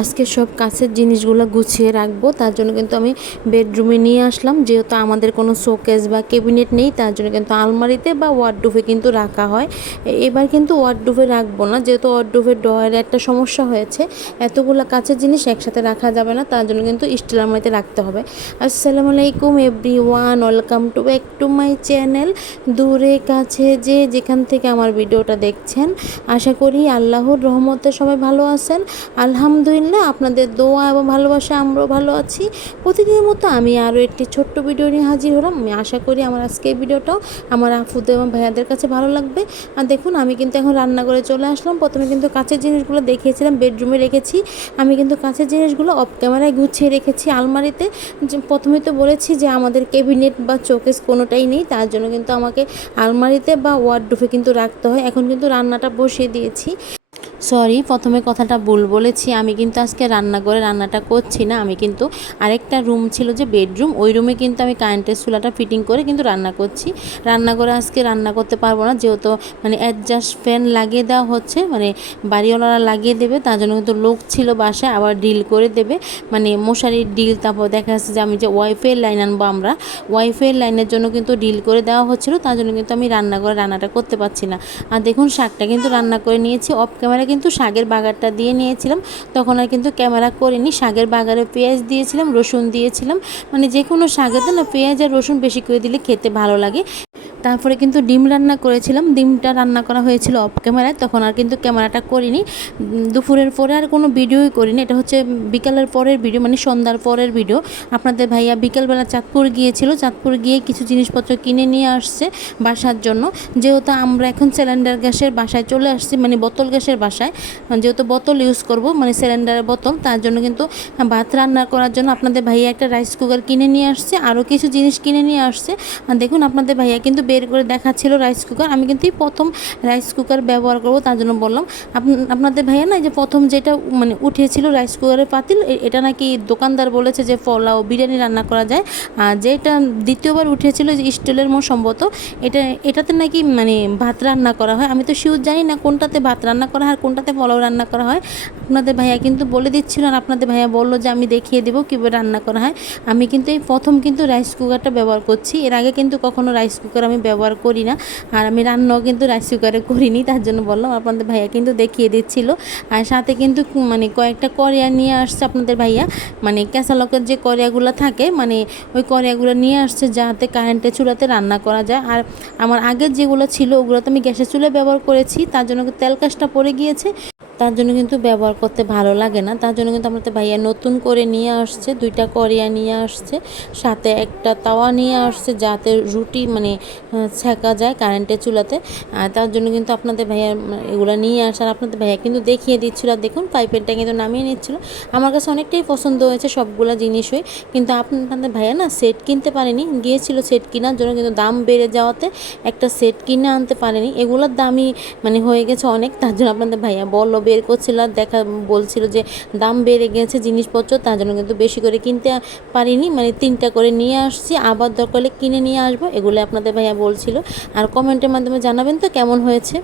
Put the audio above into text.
আজকে সব কাছের জিনিসগুলো গুছিয়ে রাখবো, তার জন্য কিন্তু আমি বেডরুমে নিয়ে আসলাম। যেহেতু আমাদের কোনো শোকেস বা ক্যাবিনেট নেই, তার জন্য কিন্তু আলমারিতে বা ওয়ার্ডরোবে কিন্তু রাখা হয়। এবার কিন্তু ওয়ার্ডরোবে রাখবো না, যেহেতু ওয়ার্ডরোবের ড্রয়ারে একটা সমস্যা হয়েছে। এতগুলো কাছের জিনিস একসাথে রাখা যাবে না, তার জন্য কিন্তু স্টিল আলমারিতে রাখতে হবে। আসসালামু আলাইকুম everyone, welcome to back to my channel. দূরে কাছে যে যেখান থেকে আমার ভিডিওটা দেখছেন, আশা করি আল্লাহর রহমতে সবাই ভালো আছেন। আলহামদুলিল্লাহ, আপনাদের দোয়া এবং ভালোবাসা আমরাও ভালো আছি। প্রতিদিনের মতো আমি আরও একটি ছোট্ট ভিডিও নিয়ে হাজির হলাম। আমি আশা করি আমার আজকের ভিডিওটাও আমার আফুদের এবং ভাইয়াদের কাছে ভালো লাগবে। আর দেখুন, আমি কিন্তু এখন রান্নাঘরে চলে আসলাম। প্রথমে কিন্তু কাছের জিনিসগুলো দেখিয়েছিলাম, বেডরুমে রেখেছি। আমি কিন্তু কাছের জিনিসগুলো অফ ক্যামেরায় গুছিয়ে রেখেছি আলমারিতে। প্রথমে তো বলেছি যে আমাদের ক্যাবিনেট বা চোকেস কোনোটাই নেই, তার জন্য কিন্তু আমাকে আলমারিতে বা ওয়ার্ডরোবে কিন্তু রাখতে হয়। এখন কিন্তু রান্নাটা বসিয়ে দিয়েছি। সরি, প্রথমে কথাটা ভুল বলেছি। আমি কিন্তু আজকে রান্নাঘরে রান্নাটা করছি না, আমি কিন্তু আরেকটা রুম ছিল যে বেডরুম, ওই রুমে কিন্তু আমি কারেন্টের চুলাটা ফিটিং করে কিন্তু রান্না করছি। রান্নাঘরে আজকে রান্না করতে পারবো না, যেহেতু অ্যাডজাস্ট ফ্যান লাগিয়ে দেওয়া হচ্ছে, বাড়িওয়ালারা লাগিয়ে দেবে, তার জন্য কিন্তু লোক ছিল বাসায়, আবার ডিল করে দেবে, মশারির ডিল। তারপর দেখা যাচ্ছে যে আমি যে ওয়াইফাই লাইন আনবো, আমরা ওয়াইফাই লাইনের জন্য কিন্তু ডিল করে দেওয়া হচ্ছিলো, তার জন্য কিন্তু আমি রান্নাঘরে রান্নাটা করতে পারছি না। আর দেখুন, শাকটা কিন্তু রান্না করে নিয়েছি। অফ ক্যামেরা কিন্তু শাকের বাগারটা দিয়ে নিয়েছিলাম, তখন আর কিন্তু ক্যামেরা করিনি। শাকের বাগারে পেঁয়াজ দিয়েছিলাম, রসুন দিয়েছিলাম। যে কোনো শাকেতে না পেঁয়াজ আর রসুন বেশি করে দিলে খেতে ভালো লাগে। তারপরে কিন্তু ডিম রান্না করেছিলাম, ডিমটা রান্না করা হয়েছিল অফ ক্যামেরায়, তখন আর কিন্তু ক্যামেরাটা করিনি। দুপুরের পরে আর কোনো ভিডিওই করিনি। এটা হচ্ছে বিকালের পরের ভিডিও, সন্ধ্যার পরের ভিডিও। আপনাদের ভাইয়া বিকালবেলা চাঁদপুর গিয়েছিল, চাঁদপুর গিয়ে কিছু জিনিসপত্র কিনে নিয়ে আসছে বাসার জন্য। যেহেতু আমরা এখন সিলিন্ডার গ্যাসের বাসায় চলে আসছি, বোতল গ্যাসের বাসায়, যেহেতু বোতল ইউজ করব, সিলিন্ডারের বোতল, তার জন্য কিন্তু ভাত রান্না করার জন্য আপনাদের ভাইয়া একটা রাইস কুকার কিনে নিয়ে আসছে, আরও কিছু জিনিস কিনে নিয়ে আসছে। আর দেখুন, আপনাদের ভাইয়া কিন্তু বের করে দেখাচ্ছিল রাইস কুকার। আমি কিন্তু এই প্রথম রাইস কুকার ব্যবহার করব, তার জন্য বললাম। আপনাদের ভাইয়া না, যে প্রথম যেটা উঠেছিল রাইস কুকারের পাতিল, এটা নাকি দোকানদার বলেছে যে পোলাও বিরিয়ানি রান্না করা যায়। আর যেটা দ্বিতীয়বার উঠেছিল যে স্টিলের সম্ভবত, এটাতে নাকি ভাত রান্না করা হয়। আমি তো শিওর জানি না কোনটাতে ভাত রান্না করা হয় আর কোনটাতে পোলাও রান্না করা হয়। আপনাদের ভাইয়া কিন্তু বলে দিচ্ছিল, আর আপনাদের ভাইয়া বললো যে আমি দেখিয়ে দেবো কীভাবে রান্না করা হয়। আমি কিন্তু এই প্রথম কিন্তু রাইস কুকারটা ব্যবহার করছি, এর আগে কিন্তু কখনো রাইস কুকার আমি ব্যবহার করি না, আর আমি রান্নাও কিন্তু রাইস কুকারে করিনি, তার জন্য বললাম। আপনাদের ভাইয়া কিন্তু দেখিয়ে দিচ্ছিল। আর সাথে কিন্তু কয়েকটা কড়িয়া নিয়ে আসছে আপনাদের ভাইয়া, ক্যাসালকের যে কড়িয়াগুলো থাকে, ওই কড়িয়াগুলো নিয়ে আসছে, যাতে কারেন্টের চুলাতে রান্না করা যায়। আর আমার আগের যেগুলো ছিল ওগুলো তো আমি গ্যাসের চুলায় ব্যবহার করেছি, তার জন্য তেল কাজটা পড়ে গিয়েছে, তার জন্য কিন্তু ব্যবহার করতে ভালো লাগে না। তার জন্য কিন্তু আমাদের ভাইয়া নতুন করে নিয়ে আসছে, 2টা কড়িয়া নিয়ে আসছে, সাথে একটা তাওয়া নিয়ে আসছে, যাতে রুটি ছেঁকা যায় কারেন্টের চুলাতে। তার জন্য কিন্তু আপনাদের ভাইয়া এগুলো নিয়ে আসে। আর আপনাদের ভাইয়া কিন্তু দেখিয়ে দিচ্ছিল, আর দেখুন পাইপেরটা কিন্তু নামিয়ে নিচ্ছিল। আমার কাছে অনেকটাই পছন্দ হয়েছে সবগুলো জিনিসই। কিন্তু আপনাদের ভাইয়া না সেট কিনতে পারেনি, গিয়েছিল সেট কেনার জন্য, কিন্তু দাম বেড়ে যাওয়াতে একটা সেট কিনে আনতে পারেনি। এগুলোর দামই হয়ে গেছে অনেক, তার জন্য আপনাদের ভাইয়া বললো, বের করছিল, আর বলছিল যে দাম বেড়ে গেছে জিনিসপত্র, তার জন্য কিন্তু বেশি করে কিনতে পারিনি। 3টা করে নিয়ে আসছি, আবার দরকার হলে কিনে নিয়ে আসবো, এগুলো আপনাদের ভাইয়া বলছিল। আর কমেন্টের মাধ্যমে জানাবেন তো কেমন হয়েছে।